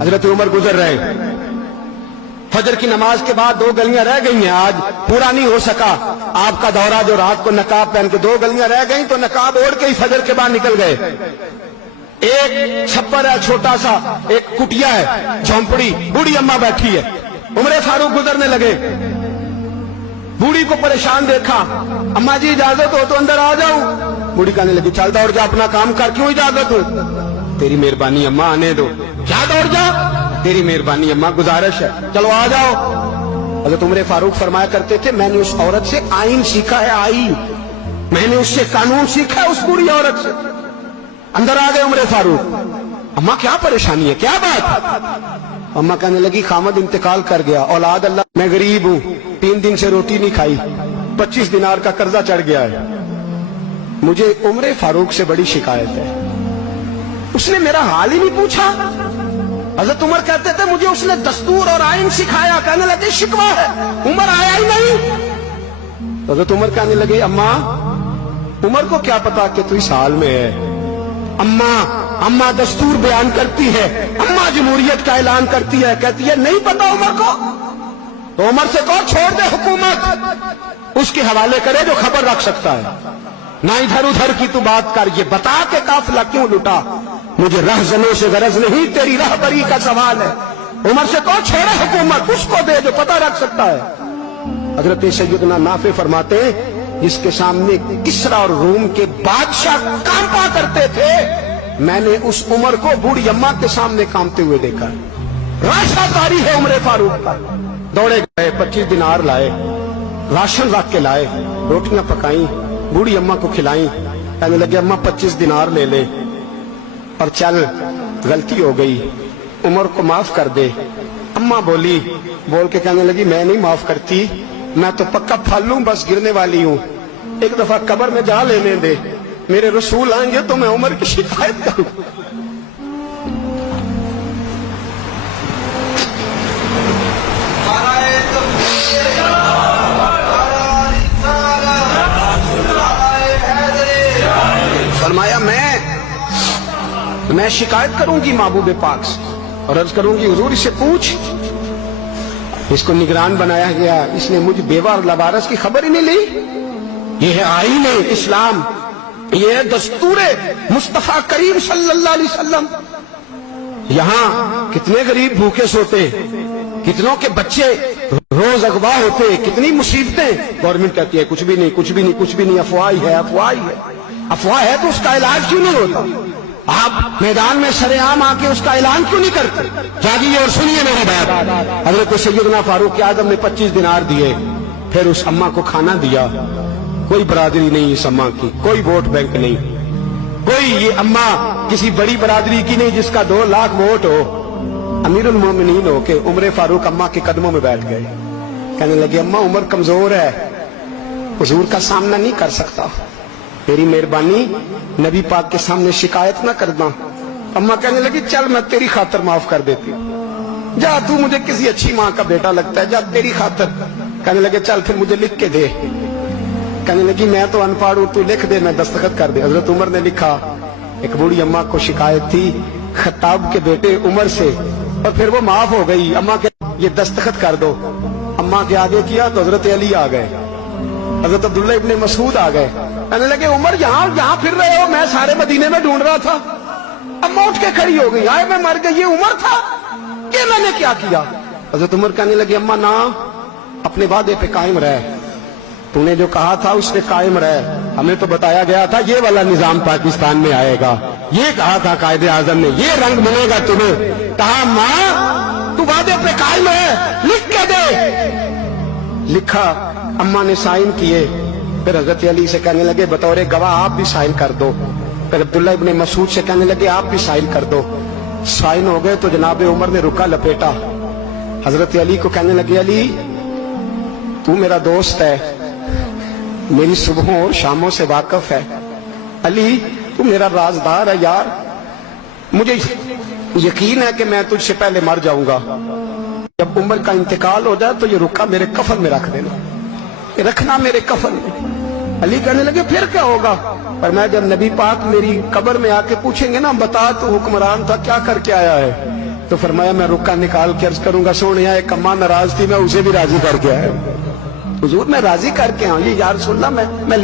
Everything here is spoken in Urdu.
حضرت عمر گزر رہے، فجر کی نماز کے بعد 2 گلیاں رہ گئی ہیں، آج پورا نہیں ہو سکا آپ کا دورہ جو رات کو نقاب پہن کے 2 گلیاں رہ گئیں تو نقاب اوڑھ کے ہی فجر کے بعد نکل گئے۔ ایک چھپر ہے چھوٹا سا، ایک کٹیا ہے جھونپڑی، بوڑھی اماں بیٹھی ہے، عمر فاروق گزرنے لگے، بوڑھی کو پریشان دیکھا، اماں جی اجازت ہو تو اندر آ جاؤں؟ بوڑھی کہنے لگی چل دوڑ جا اپنا کام کر، کیوں اجازت ہو؟ تیری مہربانی اماں آنے دو۔ کیا دوڑ جا؟ تیری مہربانی اماں گزارش ہے، چلو آ جاؤ۔ حضرت عمر فاروق فرمایا کرتے تھے میں نے اس عورت سے آئین سیکھا ہے، آئین، میں نے اس سے قانون سیکھا ہے، اس بوڑھی عورت سے۔ اندر آ گئے عمر فاروق، اماں کیا پریشانی ہے، کیا بات؟ اماں کہنے لگی خامد انتقال کر گیا، اولاد اللہ، میں غریب ہوں، 3 دن سے روٹی نہیں کھائی، 25 دینار کا قرضہ چڑھ گیا ہے، مجھے عمر فاروق سے بڑی شکایت ہے، اس نے میرا حال ہی نہیں پوچھا۔ حضرت عمر کہتے تھے مجھے اس نے دستور اور آئین سکھایا، کہنے لگے شکوہ ہے، عمر آیا ہی نہیں۔ حضرت عمر کہنے لگے اماں، عمر کو کیا پتا کہ تو اس حال میں ہے، اماں دستور بیان کرتی ہے، اماں جمہوریت کا اعلان کرتی ہے، کہتی ہے نہیں پتا عمر کو، تو عمر سے کہو چھوڑ دے حکومت، اس کے حوالے کرے جو خبر رکھ سکتا ہے، نہ ادھر ادھر کی تو بات کر، یہ بتا کہ قافلہ کیوں لٹا، مجھے رہزنوں سے غرض نہیں، تیری رہبری کا سوال ہے، عمر سے کہو چھوڑے حکومت، اس کو دے جو پتہ رکھ سکتا ہے۔ حضرت سیدنا نافع فرماتے ہیں جس کے سامنے کسرا اور روم کے بادشاہ کانپا کرتے تھے، میں نے اس عمر کو بوڑھی اماں کے سامنے کانپتے ہوئے دیکھا۔ راشا تاری ہے عمر فاروق کا، دوڑے گئے، 25 دینار لائے، راشن رکھ کے لائے، روٹیاں پکائیں، بوڑھی اماں کو کھلائیں، کہنے لگے اماں 25 دینار لے لے اور چل، غلطی ہو گئی، عمر کو معاف کر دے۔ اماں بولی، بول کے کہنے لگی میں نہیں معاف کرتی، میں تو پکا پھل ہوں، بس گرنے والی ہوں، ایک دفعہ قبر میں جا لینے دے، میرے رسول آئیں گے تو میں عمر کی شکایت کروں۔ فرمایا میں شکایت کروں گی محبوب پاک سے اور عرض کروں گی حضور اس سے پوچھ، اس کو نگران بنایا گیا، اس نے مجھ بیوہ اور لوارث کی خبر ہی نہیں لی، یہ ہے آئین اسلام، یہ ہے دستور مصطفیٰ کریم صلی اللہ علیہ وسلم۔ یہاں کتنے غریب بھوکے سوتے، کتنوں کے بچے روز اغوا ہوتے، کتنی مصیبتیں، گورنمنٹ کہتی ہے کچھ بھی نہیں کچھ بھی نہیں کچھ بھی نہیں، افواہ ہی ہے افواہ ہی ہے، افواہ ہے تو اس کا علاج کیوں نہیں ہوتا؟ آپ میدان میں سرے عام آ کے اس کا اعلان کیوں نہیں کرتے؟ جاگیے اور سنیے میری بات۔ حضرت سیدنا فاروق اعظم نے 25 دینار دیے، پھر اس اماں کو کھانا دیا، کوئی برادری نہیں اس اماں کی، کوئی ووٹ بینک نہیں، کوئی یہ اماں کسی بڑی برادری کی نہیں جس کا 2 لاکھ ووٹ ہو۔ امیر المومنین ہو کے عمر فاروق اماں کے قدموں میں بیٹھ گئے، کہنے لگے اماں عمر کمزور ہے، حضور کا سامنا نہیں کر سکتا، تیری مہربانی نبی پاک کے سامنے شکایت نہ کرنا۔ اماں کہنے لگی چل میں تیری خاطر معاف کر دیتی ہوں، جا تو مجھے کسی اچھی ماں کا بیٹا لگتا ہے، جا تیری خاطر۔ کہنے لگے چل پھر مجھے لکھ کے دے، کہنے لگی میں تو ان پڑھ ہوں، تو لکھ دے میں دستخط کر دے۔ حضرت عمر نے لکھا، ایک بوڑھی اماں کو شکایت تھی خطاب کے بیٹے عمر سے، اور پھر وہ معاف ہو گئی، اماں کہ یہ دستخط کر دو، اماں کے آگے کیا تو حضرت علی آ گئے، حضرت عبداللہ ابن مسعود آ گئے، کہنے لگے عمر یہاں پھر رہے ہو، میں سارے مدینے میں ڈھونڈ رہا تھا۔ اماں اٹھ کے کھڑی ہو گئی، آئے میں مر گئی، یہ عمر تھا، یہ میں نے کیا کیا؟ حضرت عمر کہنے لگے اماں نہ، اپنے وعدے پہ قائم رہ، تو نے جو کہا تھا اس پہ قائم رہ، ہمیں تو بتایا گیا تھا یہ والا نظام پاکستان میں آئے گا، یہ کہا تھا قائد اعظم نے، یہ رنگ ملے گا تمہیں، کہا ماں تو وعدے پہ قائم ہے، لکھ کے دے۔ لکھا، اماں نے سائن کیے، پھر حضرت علی سے کہنے لگے بطور گواہ آپ بھی سائن کر دو، پھر عبداللہ ابن مسعود سے کہنے لگے آپ بھی سائن کر دو، سائن ہو گئے تو جناب عمر نے رکا لپیٹا، حضرت علی کو کہنے لگے علی تو میرا دوست ہے، میری صبحوں اور شاموں سے واقف ہے، علی تو میرا رازدار ہے یار، مجھے یقین ہے کہ میں تجھ سے پہلے مر جاؤں گا، جب عمر کا انتقال ہو جائے تو یہ رکا میرے کفن میں رکھ دینا، یہ رکھنا میرے کفن میں۔ علی کہنے لگے پھر کیا ہوگا؟ پر میں جب نبی پاک میری قبر میں آ کے پوچھیں گے نا بتا تو حکمران تھا کیا کر کے آیا ہے، تو فرمایا میں رکا نکال کے عرض کروں گا سونے ایک اماں ناراض تھی میں اسے بھی راضی کر کے آیا ہوں. حضور میں راضی کر کے آؤں. یہ یا رسول اللہ میں